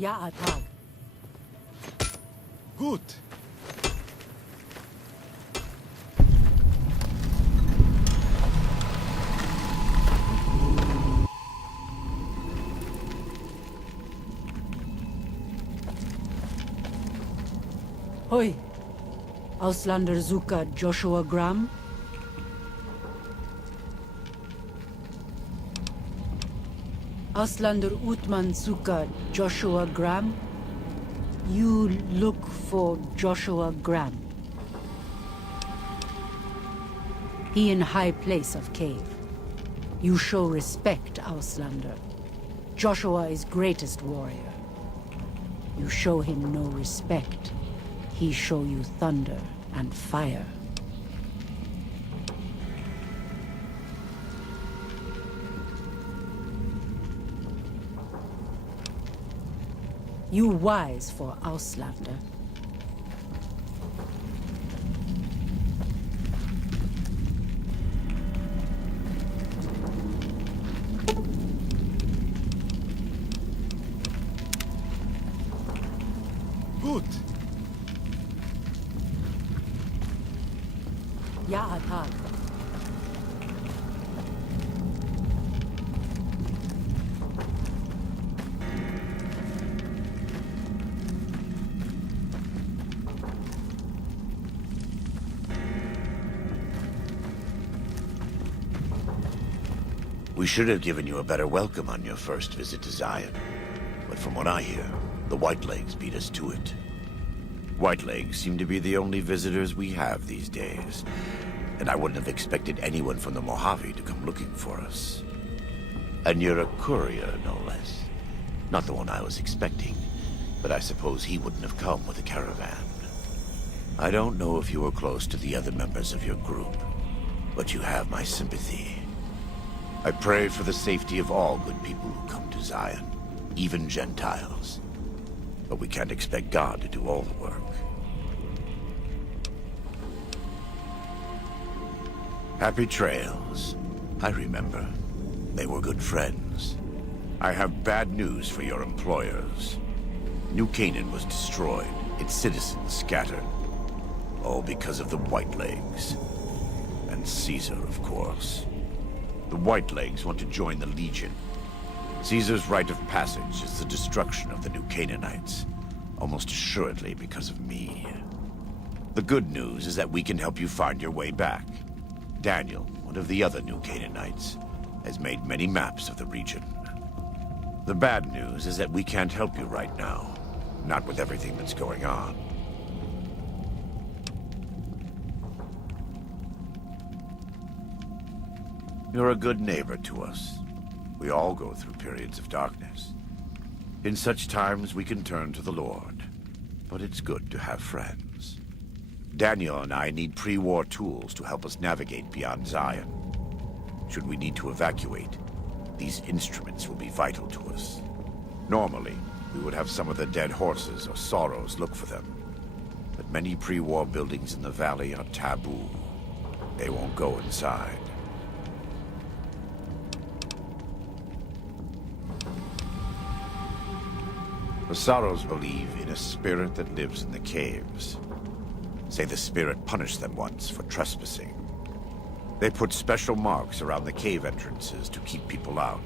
Ja, Tag. Gut. Hoi. Auslander Zuka Joshua Graham? Auslander Utman Zuka Joshua Graham? You look for Joshua Graham. He in high place of cave. You show respect, Auslander. Joshua is greatest warrior. You show him no respect. He show you thunder and fire. You wise for Auslander. Gut. Ja, Tag. We should have given you a better welcome on your first visit to Zion. But from what I hear, the Whitelegs beat us to it. Whitelegs seem to be the only visitors we have these days. And I wouldn't have expected anyone from the Mojave to come looking for us. And you're a courier, no less. Not the one I was expecting, but I suppose he wouldn't have come with a caravan. I don't know if you were close to the other members of your group, but you have my sympathy. I pray for the safety of all good people who come to Zion, even Gentiles. But we can't expect God to do all the work. Happy trails. I remember. They were good friends. I have bad news for your employers. New Canaan was destroyed, its citizens scattered. All because of the Whitelegs. And Caesar, of course. The Whitelegs want to join the Legion. Caesar's rite of passage is the destruction of the New Canaanites, almost assuredly because of me. The good news is that we can help you find your way back. Daniel, one of the other New Canaanites, has made many maps of the region. The bad news is that we can't help you right now, not with everything that's going on. You're a good neighbor to us. We all go through periods of darkness. In such times, we can turn to the Lord. But it's good to have friends. Daniel and I need pre-war tools to help us navigate beyond Zion. Should we need to evacuate, these instruments will be vital to us. Normally, we would have some of the dead horses or sorrows look for them. But many pre-war buildings in the valley are taboo. They won't go inside. The Sorrows believe in a spirit that lives in the caves. Say the spirit punished them once for trespassing. They put special marks around the cave entrances to keep people out.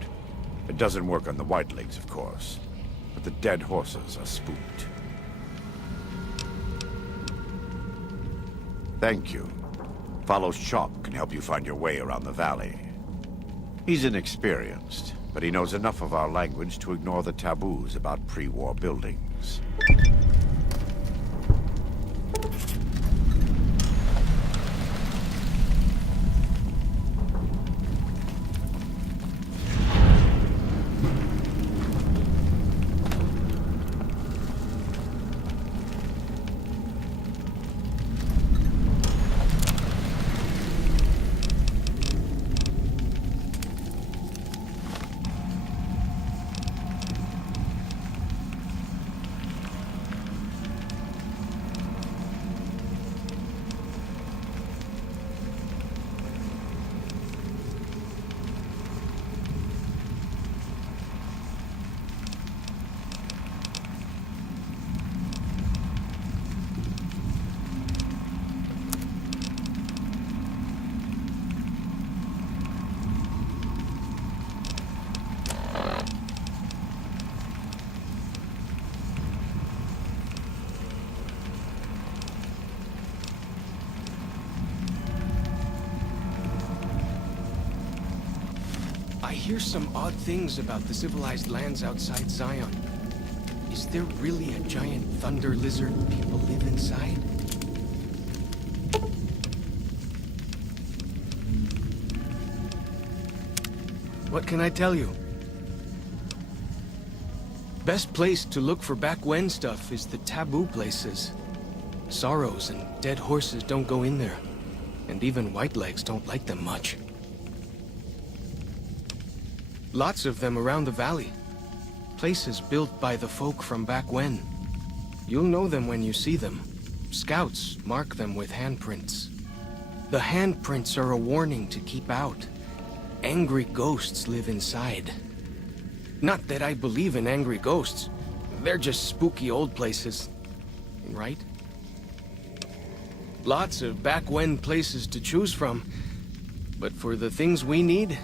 It doesn't work on the Whitelegs, of course, but the dead horses are spooked. Thank you. Follows Chop can help you find your way around the valley. He's inexperienced, but he knows enough of our language to ignore the taboos about pre-war buildings. I hear some odd things about the civilized lands outside Zion. Is there really a giant thunder lizard people live inside? What can I tell you? Best place to look for back when stuff is the taboo places. Sorrows and dead horses don't go in there. And even Whitelegs don't like them much. Lots of them around the valley. Places built by the folk from back when. You'll know them when you see them. Scouts mark them with handprints. The handprints are a warning to keep out. Angry ghosts live inside. Not that I believe in angry ghosts. They're just spooky old places. Right? Lots of back-when places to choose from. But for the things we need,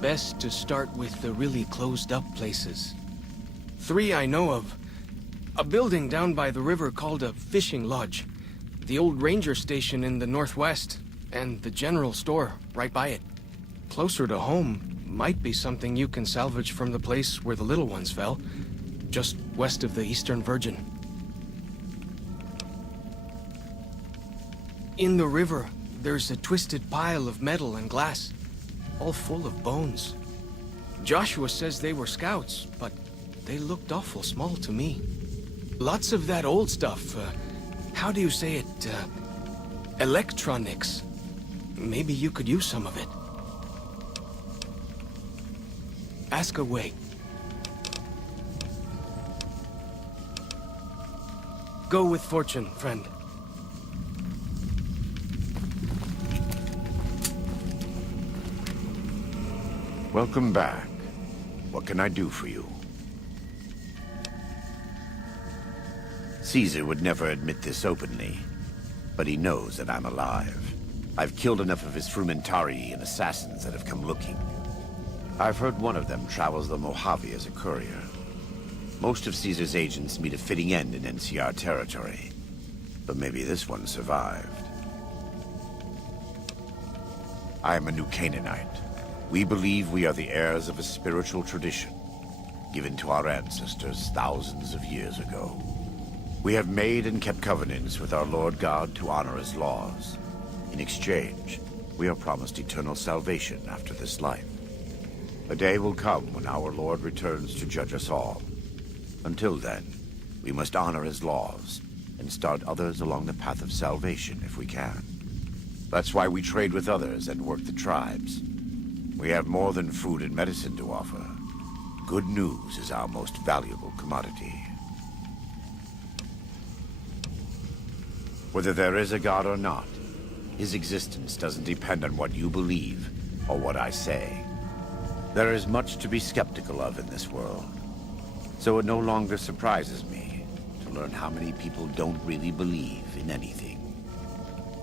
best to start with the really closed-up places. 3 I know of. A building down by the river called a fishing lodge. The old ranger station in the northwest. And the general store right by it. Closer to home might be something you can salvage from the place where the little ones fell. Just west of the Eastern Virgin. In the river, there's a twisted pile of metal and glass, all full of bones. Joshua says they were scouts, but they looked awful small to me. Lots of that old stuff, how do you say it, electronics. Maybe you could use some of it. Ask away. Go with fortune, friend. Welcome back. What can I do for you? Caesar would never admit this openly, but he knows that I'm alive. I've killed enough of his frumentarii and assassins that have come looking. I've heard one of them travels the Mojave as a courier. Most of Caesar's agents meet a fitting end in NCR territory, but maybe this one survived. I am a new Canaanite. We believe we are the heirs of a spiritual tradition, given to our ancestors thousands of years ago. We have made and kept covenants with our Lord God to honor his laws. In exchange, we are promised eternal salvation after this life. A day will come when our Lord returns to judge us all. Until then, we must honor his laws and start others along the path of salvation if we can. That's why we trade with others and work the tribes. We have more than food and medicine to offer. Good news is our most valuable commodity. Whether there is a god or not, his existence doesn't depend on what you believe or what I say. There is much to be skeptical of in this world, so it no longer surprises me to learn how many people don't really believe in anything.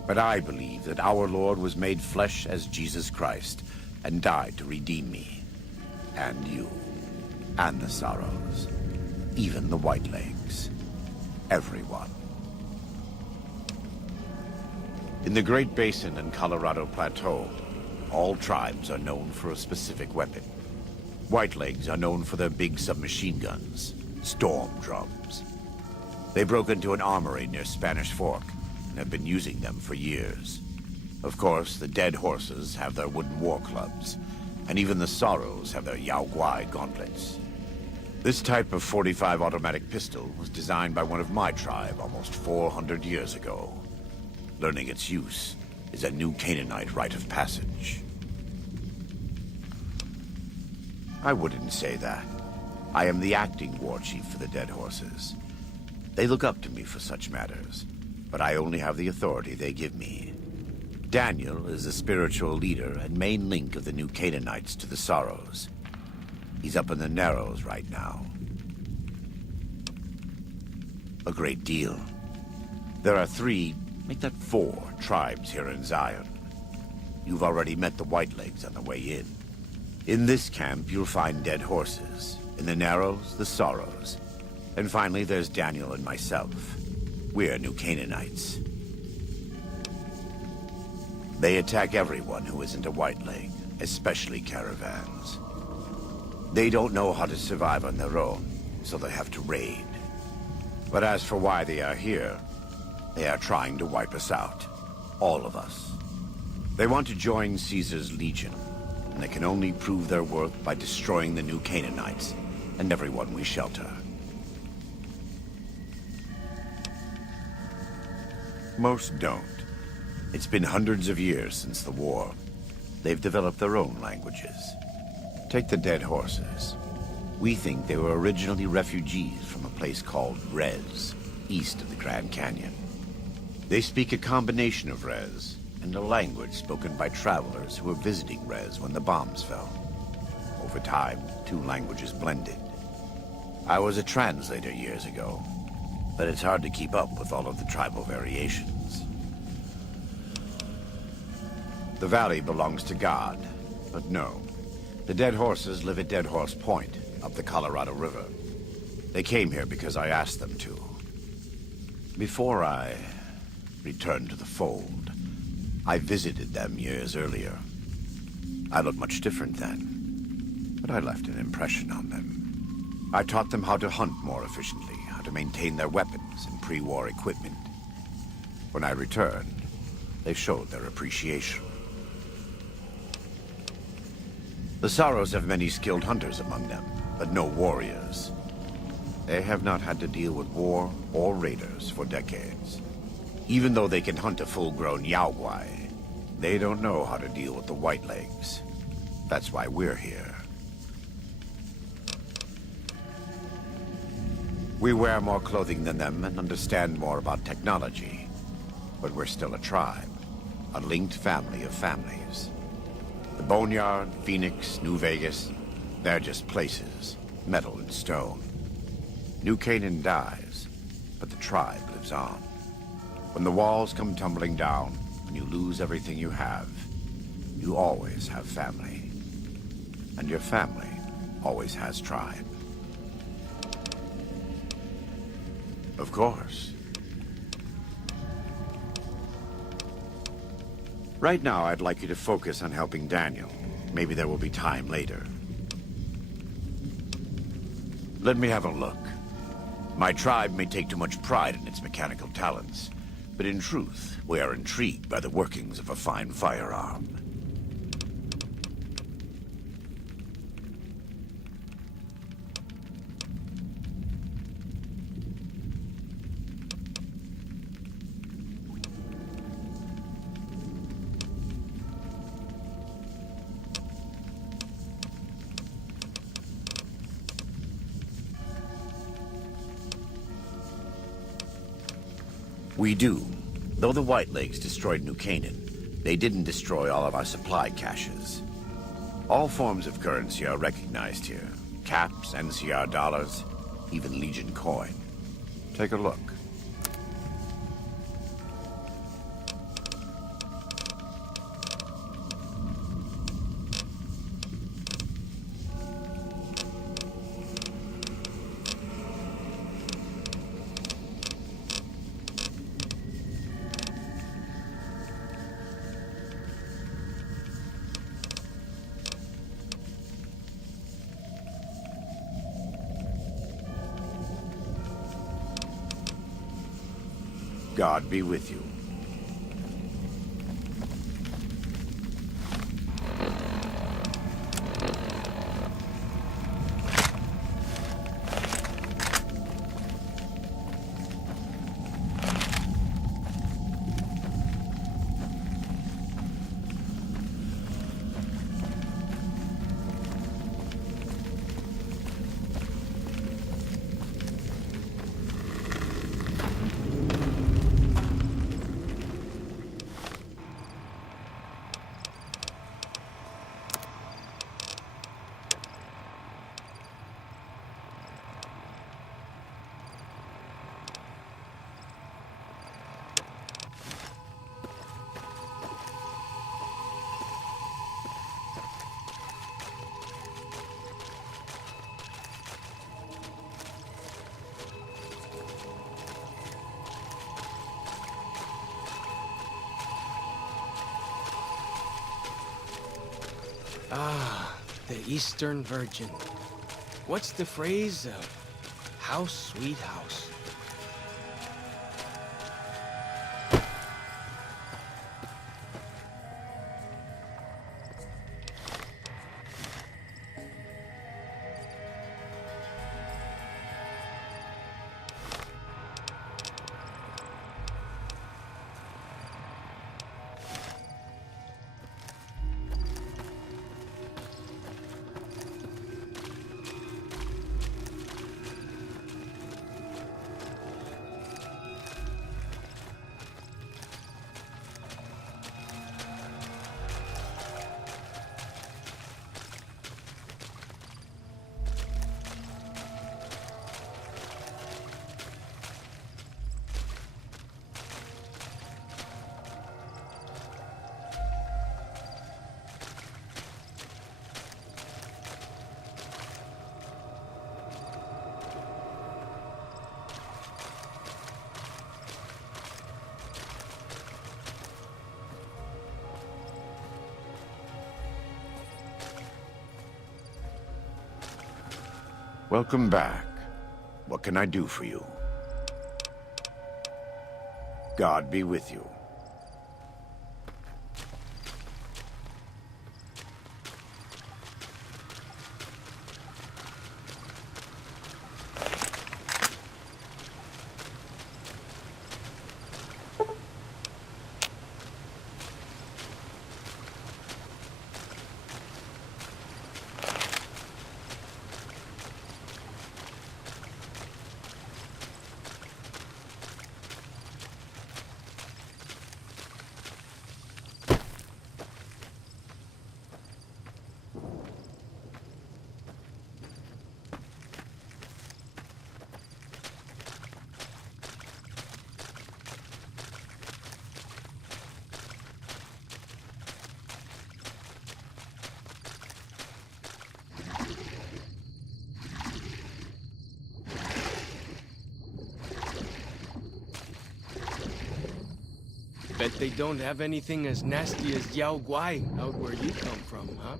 But I believe that our Lord was made flesh as Jesus Christ and died to redeem me, and you, and the Sorrows, even the Whitelegs, everyone. In the Great Basin and Colorado Plateau, all tribes are known for a specific weapon. Whitelegs are known for their big submachine guns, storm drums. They broke into an armory near Spanish Fork and have been using them for years. Of course, the dead horses have their wooden war clubs, and even the Sorrows have their Yao Guai gauntlets. This type of .45 automatic pistol was designed by one of my tribe almost 400 years ago. Learning its use is a new Canaanite rite of passage. I wouldn't say that. I am the acting war chief for the dead horses. They look up to me for such matters, but I only have the authority they give me. Daniel is the spiritual leader and main link of the new Canaanites to the Sorrows. He's up in the Narrows right now. A great deal. There are 3, make that 4, tribes here in Zion. You've already met the Whitelegs on the way in. In this camp, you'll find dead horses. In the Narrows, the Sorrows. And finally, there's Daniel and myself. We're new Canaanites. They attack everyone who isn't a Whiteleg, especially caravans. They don't know how to survive on their own, so they have to raid. But as for why they are here, they are trying to wipe us out. All of us. They want to join Caesar's legion, and they can only prove their worth by destroying the new Canaanites and everyone we shelter. Most don't. It's been hundreds of years since the war. They've developed their own languages. Take the dead horses. We think they were originally refugees from a place called Rez, east of the Grand Canyon. They speak a combination of Rez and a language spoken by travelers who were visiting Rez when the bombs fell. Over time, two languages blended. I was a translator years ago, but it's hard to keep up with all of the tribal variations. The valley belongs to God, but no. The dead horses live at Dead Horse Point, up the Colorado River. They came here because I asked them to. Before I returned to the fold, I visited them years earlier. I looked much different then, but I left an impression on them. I taught them how to hunt more efficiently, how to maintain their weapons and pre-war equipment. When I returned, they showed their appreciation. The Sorrows have many skilled hunters among them, but no warriors. They have not had to deal with war or raiders for decades. Even though they can hunt a full-grown Yaoguai, they don't know how to deal with the Whitelegs. That's why we're here. We wear more clothing than them and understand more about technology. But we're still a tribe, a linked family of families. The Boneyard, Phoenix, New Vegas, they're just places, metal and stone. New Canaan dies, but the tribe lives on. When the walls come tumbling down, when you lose everything you have, you always have family. And your family always has tribe. Of course. Right now, I'd like you to focus on helping Daniel. Maybe there will be time later. Let me have a look. My tribe may take too much pride in its mechanical talents, but in truth, we are intrigued by the workings of a fine firearm. We do. Though the Whitelegs destroyed New Canaan, they didn't destroy all of our supply caches. All forms of currency are recognized here. Caps, NCR dollars, even Legion coin. Take a look. God be with you. Ah, the Eastern Virgin. What's the phrase? House, sweet house. Welcome back. What can I do for you? God be with you. Bet they don't have anything as nasty as Yao Guai out where you come from, huh?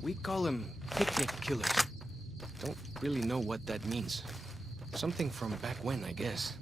We call them picnic killers. Don't really know what that means. Something from back when, I guess.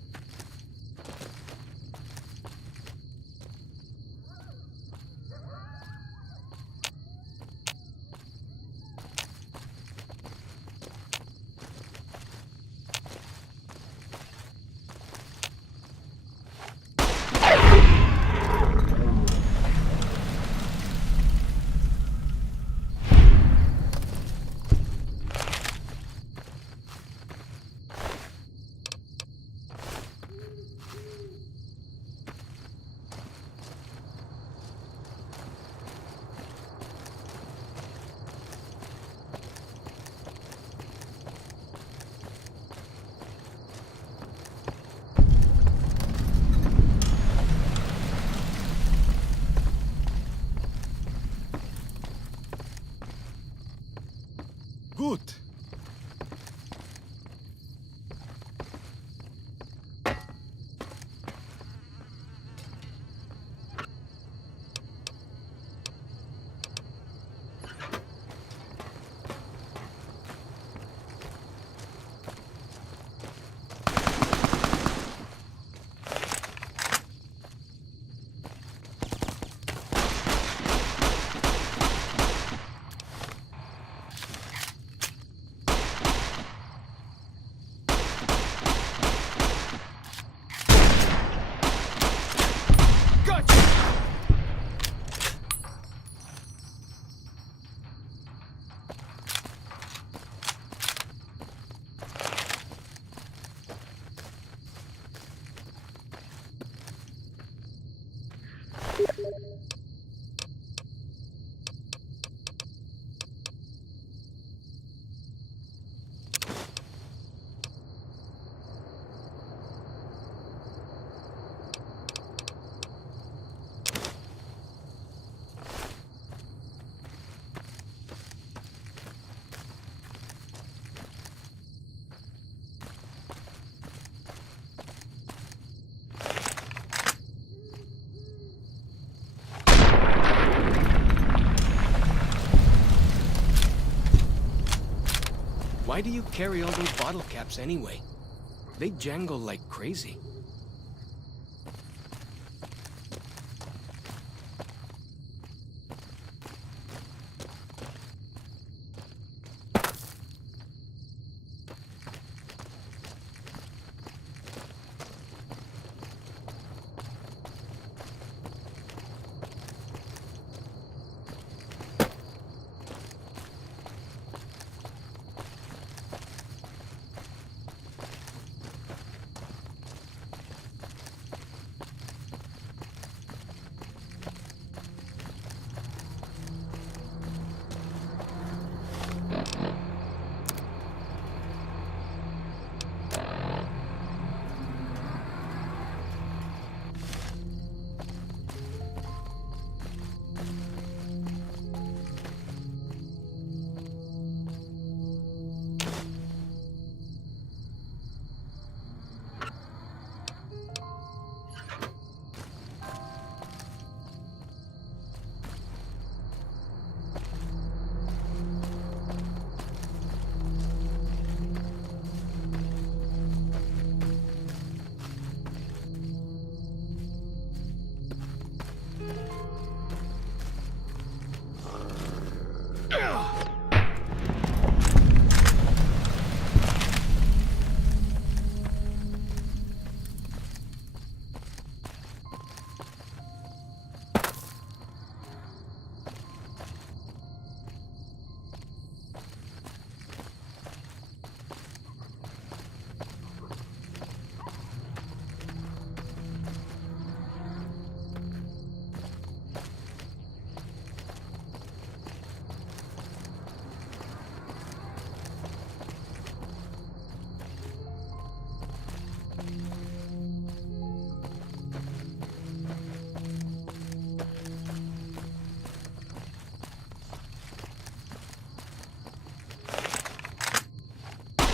Gut. Why do you carry all those bottle caps anyway? They jangle like crazy.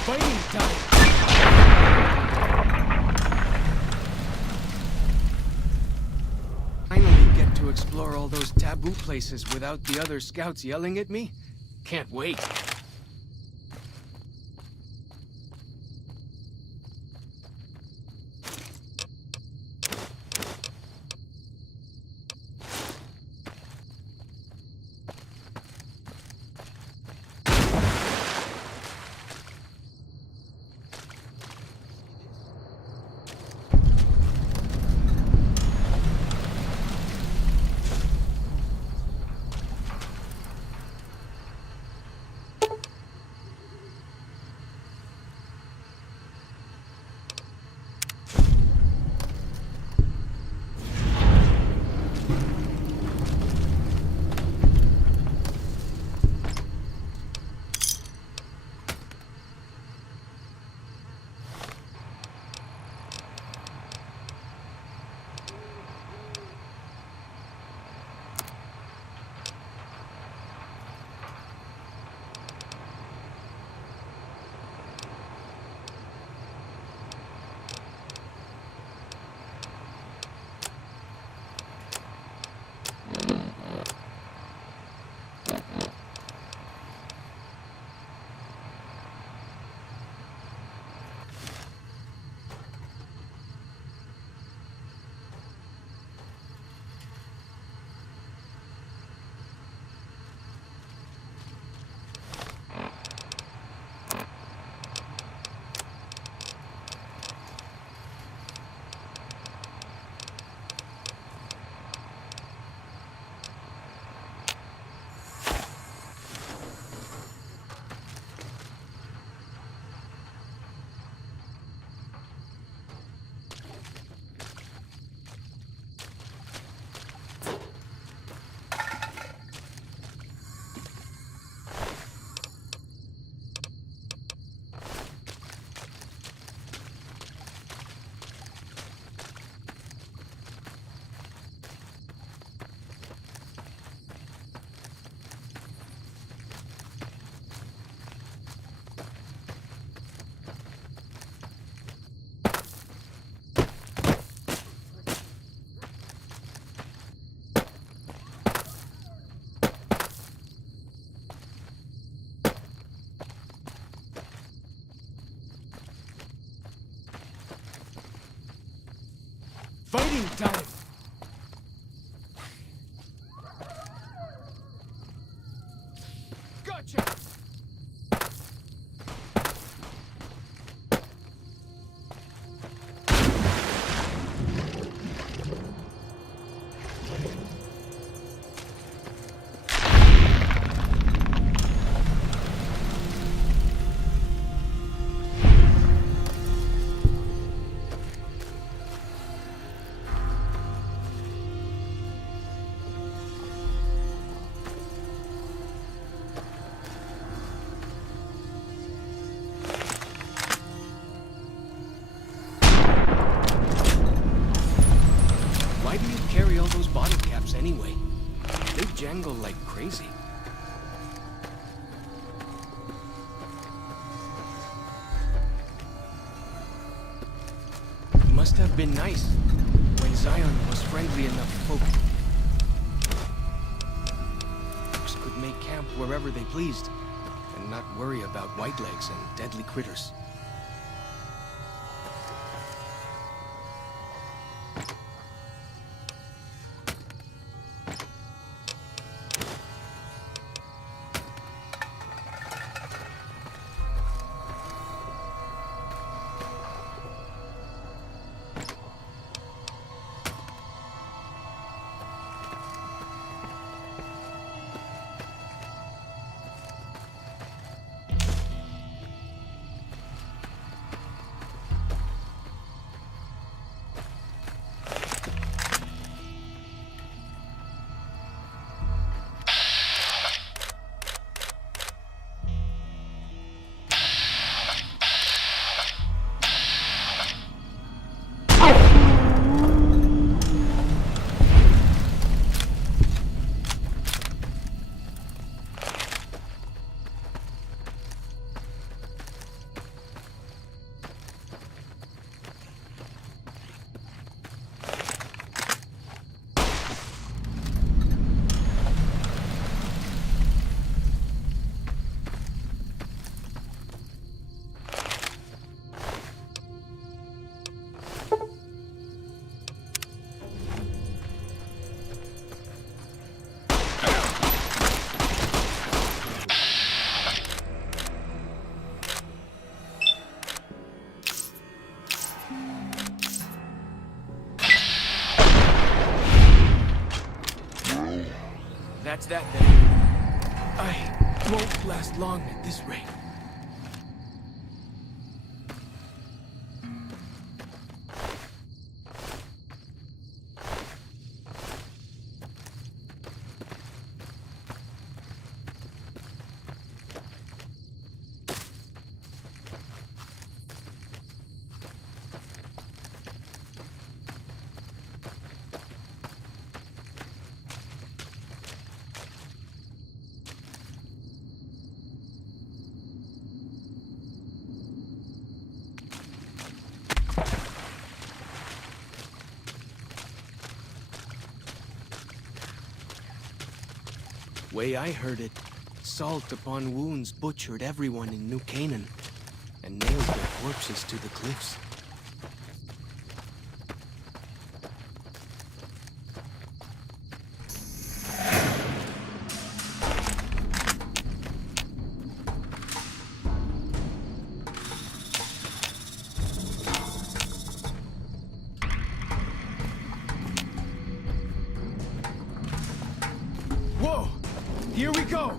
Fighting time! Finally get to explore all those taboo places without the other scouts yelling at me? Can't wait. Fighting time! Gotcha! Why do you carry all those bottle caps anyway? They jangle like crazy. Must have been nice when Zion was friendly enough folk. Folks could make camp wherever they pleased and not worry about whitelegs and deadly critters. That's that then. I won't last long at this rate. Way I heard it, salt upon wounds butchered everyone in New Canaan and nailed their corpses to the cliffs. Whoa! Here we go!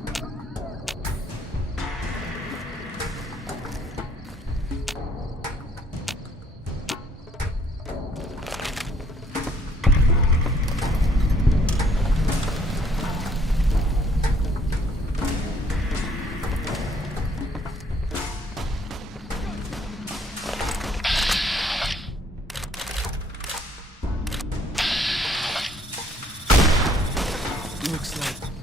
Looks like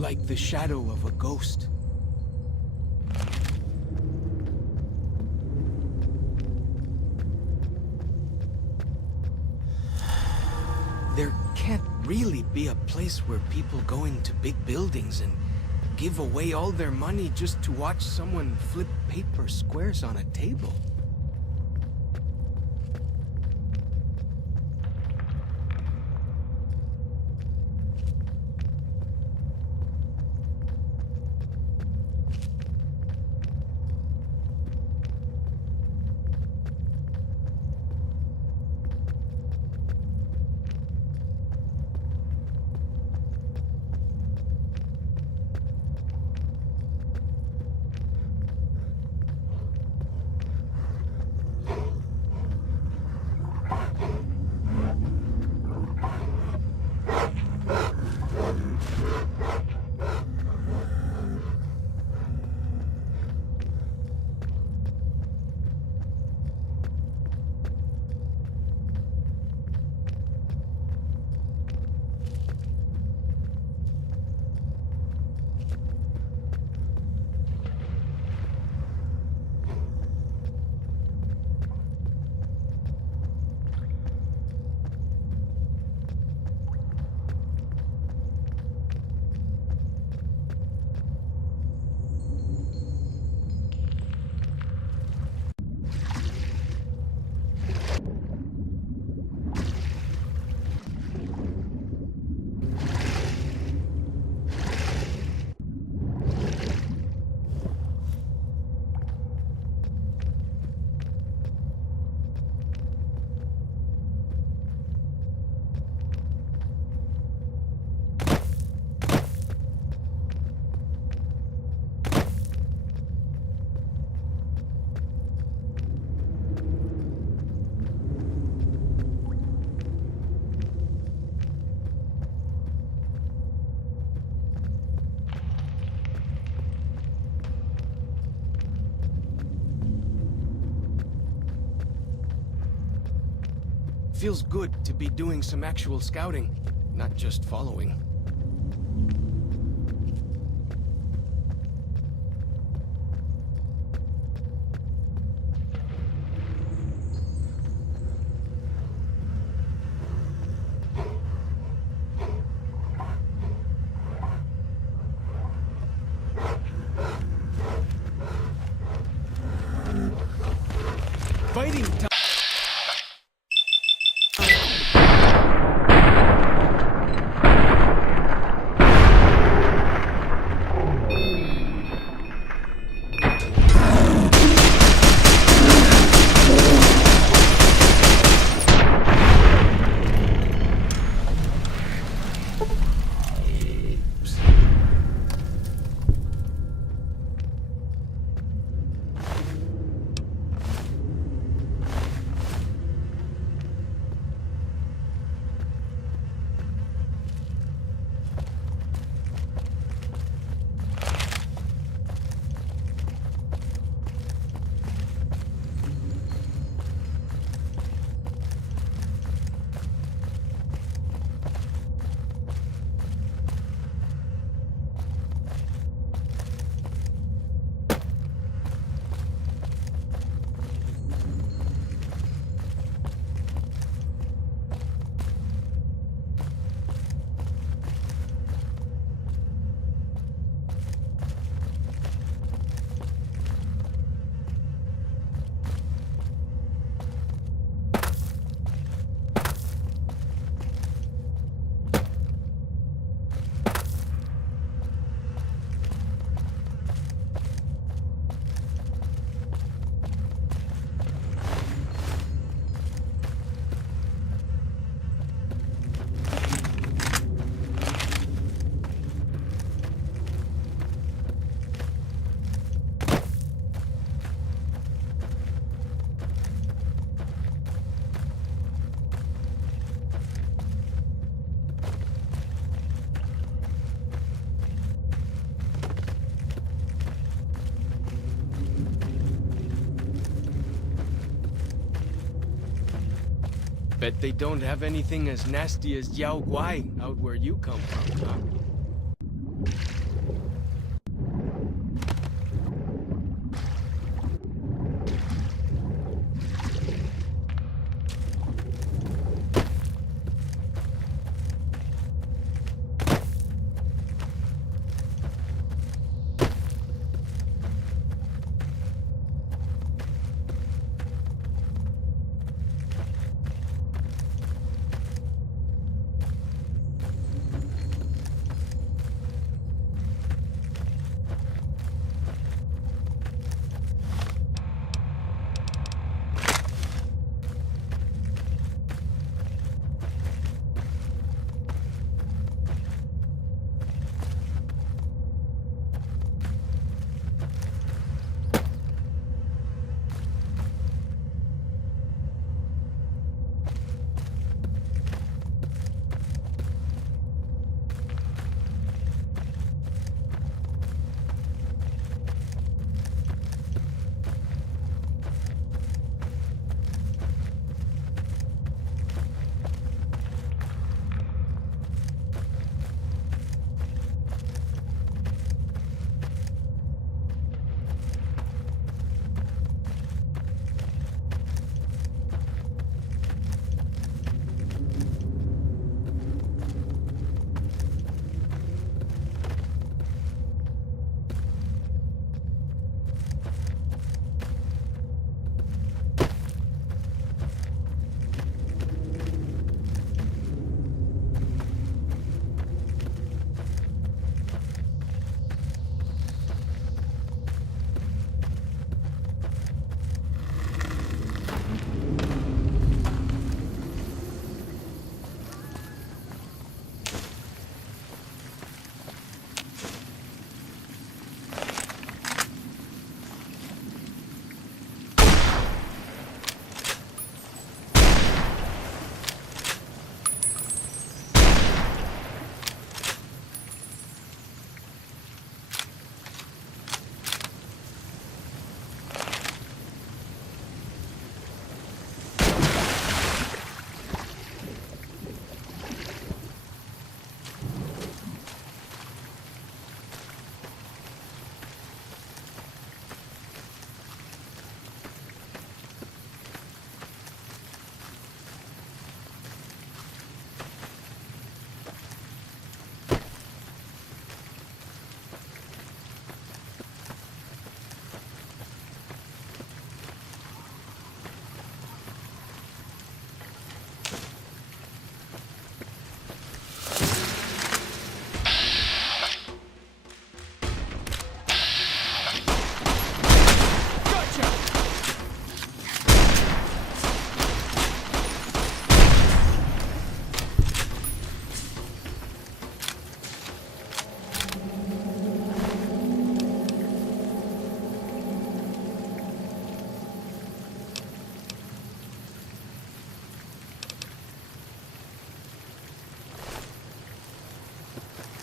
like the shadow of a ghost. There can't really be a place where people go into big buildings and give away all their money just to watch someone flip paper squares on a table. Feels good to be doing some actual scouting, not just following. Fighting time! Bet they don't have anything as nasty as Yao Guai out where you come from, huh?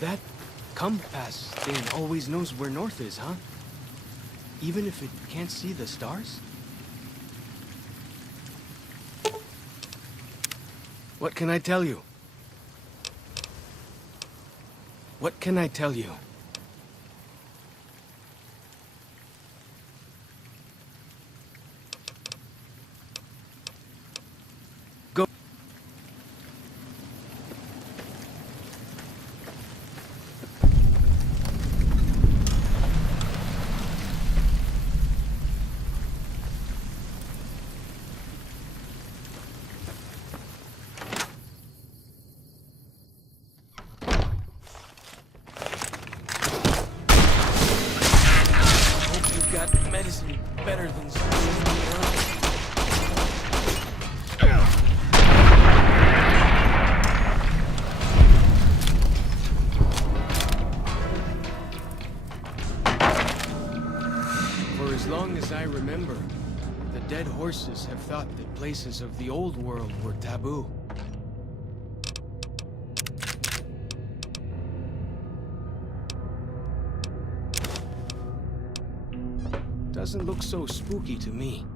That compass thing always knows where north is, huh? Even if it can't see the stars? What can I tell you? What can I tell you? Go. Got medicine better than For as long as I remember, the dead horses have thought that places of the old world were taboo. Doesn't look so spooky to me.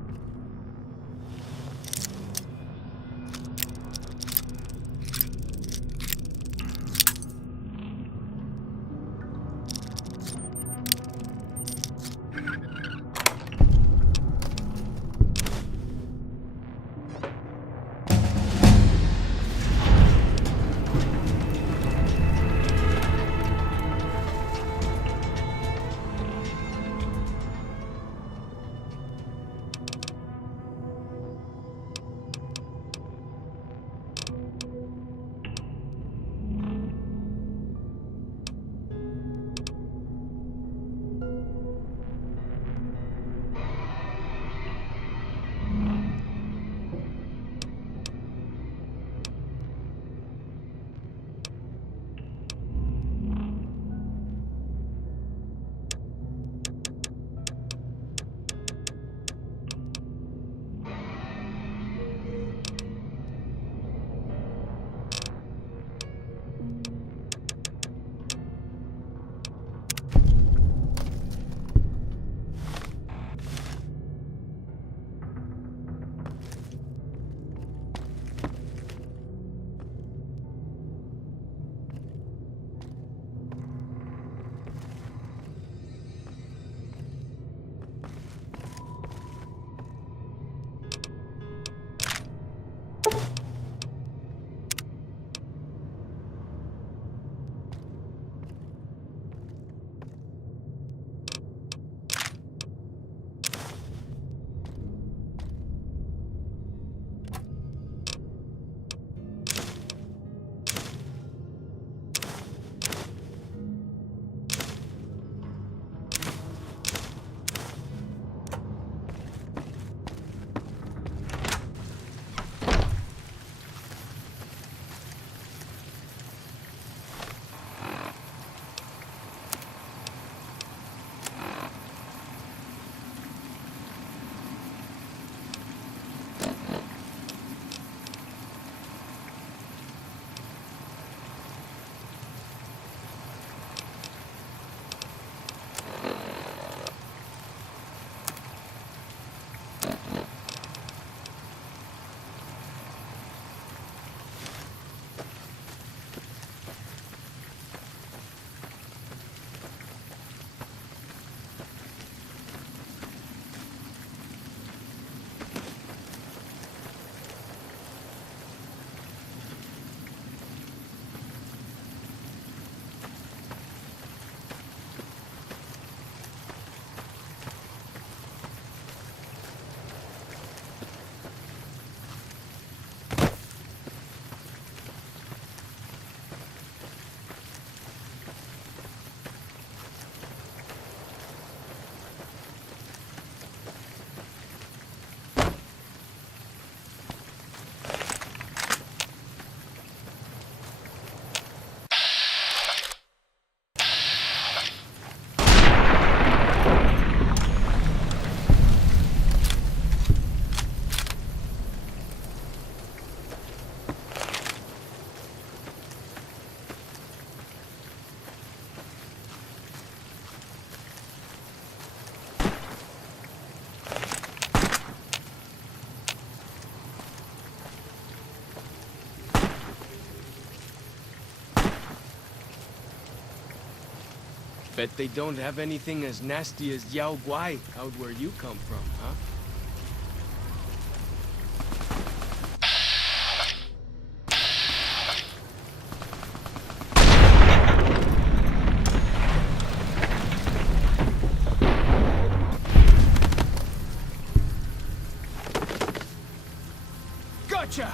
Bet they don't have anything as nasty as Yao Guai out where you come from, huh? Gotcha!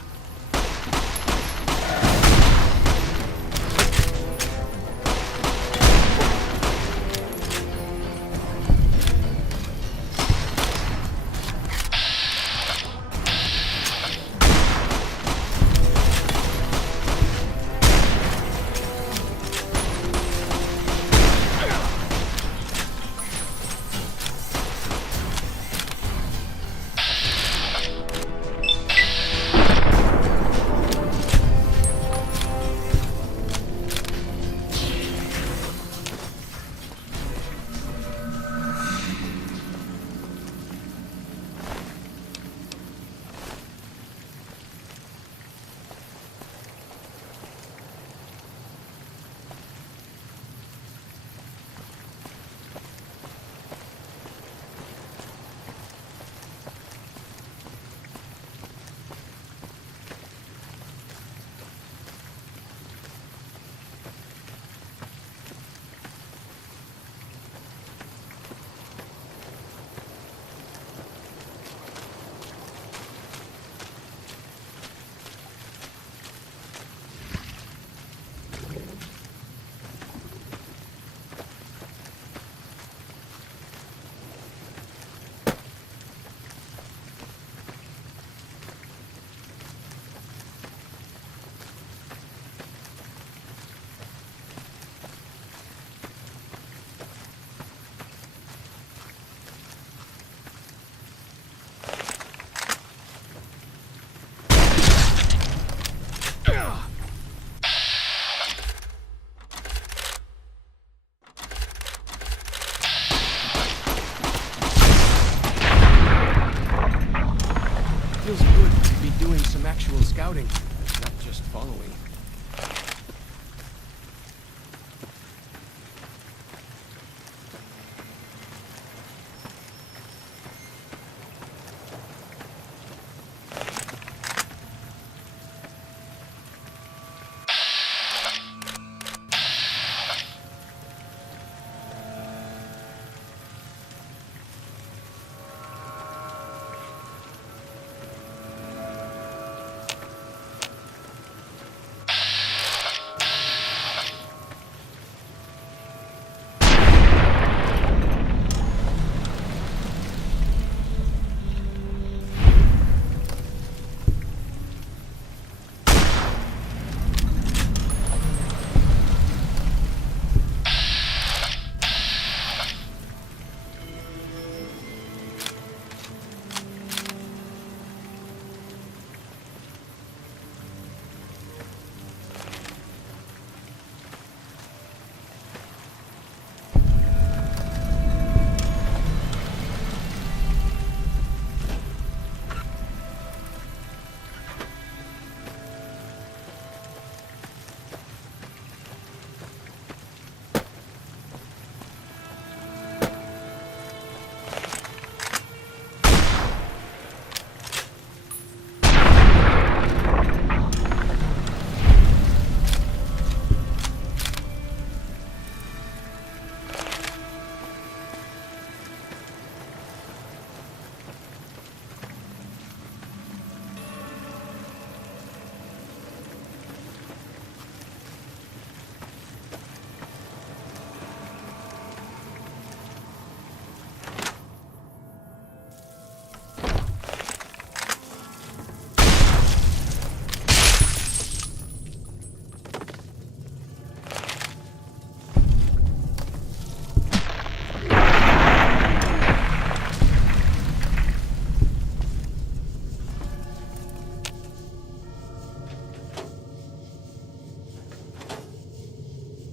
Feels good to be doing some actual scouting, not just following.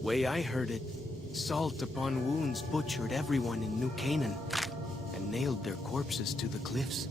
Way I heard it, salt upon wounds butchered everyone in New Canaan and nailed their corpses to the cliffs.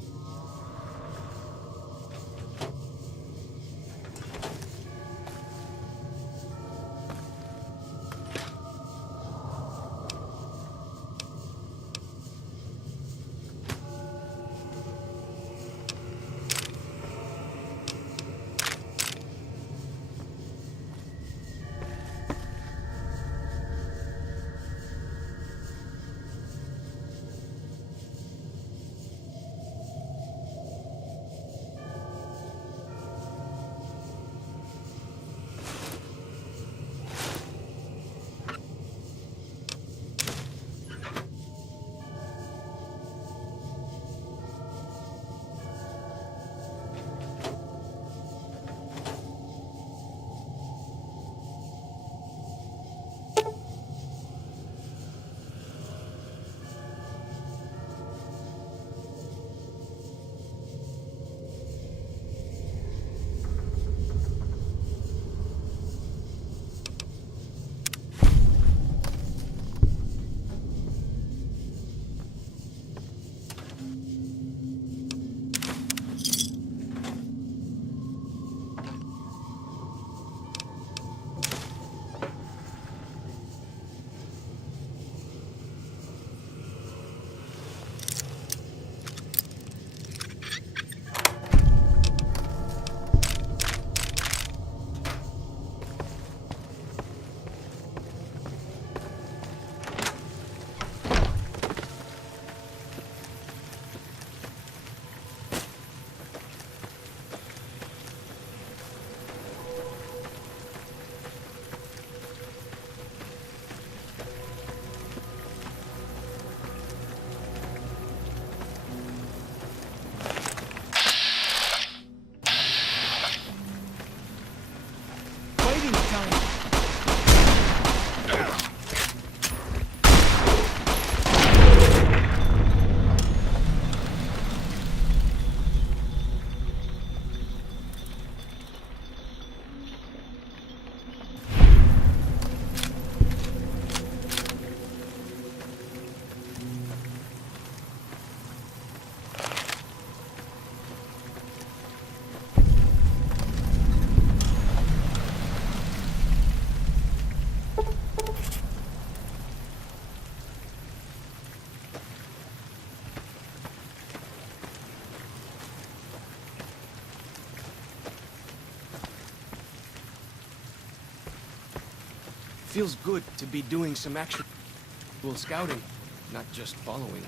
Feels good to be doing some actual scouting, not just following.